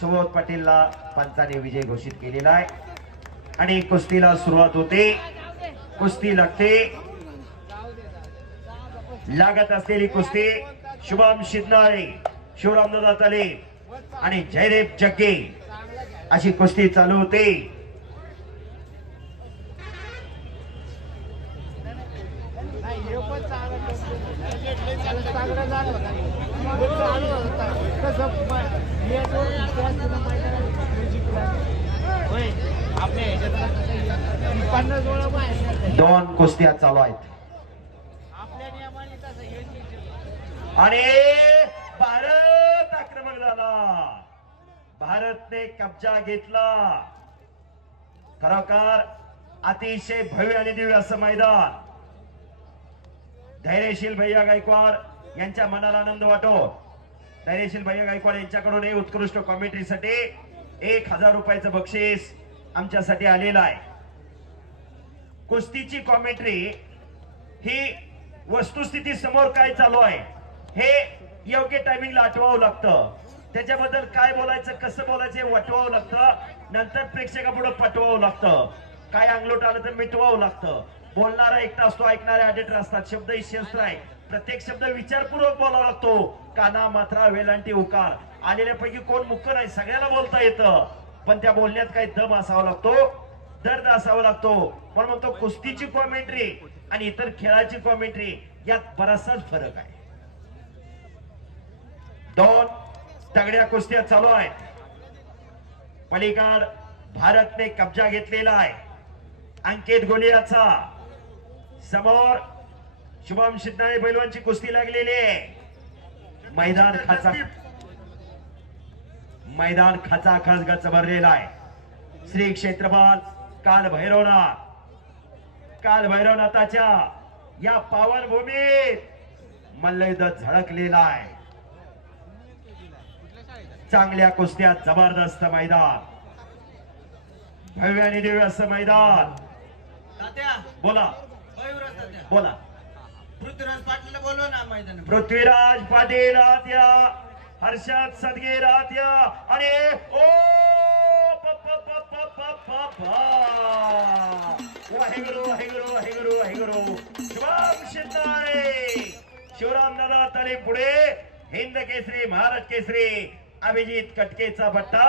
सुबोध पाटीलला पंचाने विजय घोषित केलेला आहे आणि कुस्तीला सुरुवात होते. कुस्ती लागते. लागत असलेली कुस्ती शुभम शिंदे, शिवरामदादा तले आणि जयदेव जग्गे अशी कुस्ती चालू होते. दोन कुस्त्या चालू आहेत आणि भारत आक्रमक झाला. भारतने कब्जा घेतला. खरोखर अतिशय भव्य आणि दिव्य असं मैदान. धैर्यशील भैया गायकवाड यांच्या मनाला आनंद वाटो. धैर्यशील भैया गायकवाड यांच्याकडून उत्कृष्ट कॉमेंट्रीसाठी 1000 रुपयाचं बक्षीस आमच्यासाठी आलेलं आहे. कुस्तीची कॉमेंट्री ही वस्तुस्थिती समोर काय चालू आहे हे योग्य टायमिंगला आठवावं लागतं. त्याच्याबद्दल काय बोलायचं, कसं बोलायचं वटवावं लागतं. नंतर प्रेक्षकापुढे पटवावं लागतं. काय अंगलोट आलं तर मिटवावं लागतं. बोलणारा एकटा असतो, ऐकणारे ऑडिटर असतात. शब्द ही शस्त्र आहे. प्रत्येक शब्द विचारपूर्वक बोलावा लागतो. काना मात्रा वेलांटी उकार आलेल्यापैकी कोण मुख्य नाही, सगळ्याला बोलता येतं. पण त्या बोलण्यात काही दम असावा लागतो, दर्द असावा लागतो. पण म्हणतो कुस्तीची कॉमेंट्री आणि इतर खेळाची कॉमेंट्री यात बराचसाच फरक आहे. दोन तगड्या कुस्त्या चालू आहेत. पलीकड भारतने कब्जा घेतलेला आहे. अंकित गोलियाचा समोर शुभम शिंदे पैलवानची कुस्ती लागलेली आहे. मैदान खचाखच गच भरलेला आहे. श्री क्षेत्रपाल काल भैरवनाथाच्या या पावन भूमीत मल्लयुद्ध झळकलेला आहे. चांगल्या कुस्त्या, जबरदस्त मैदान, भव्य आणि दिव्य असं मैदान. बोला बोला. पृथ्वीराज पाटील बोलवा ना मैदान. पृथ्वीराज पाटील आत्या, हर्षद सदगीर आत्या आणि ओ वाहेगुरु वाहेगुरु वाहेगुरु वाहेगुरु. शुभम शिंदे, शिवरामदादा तले पुढे हिंद केसरी, महाराज केसरी अभिजित कटकेचा बट्टा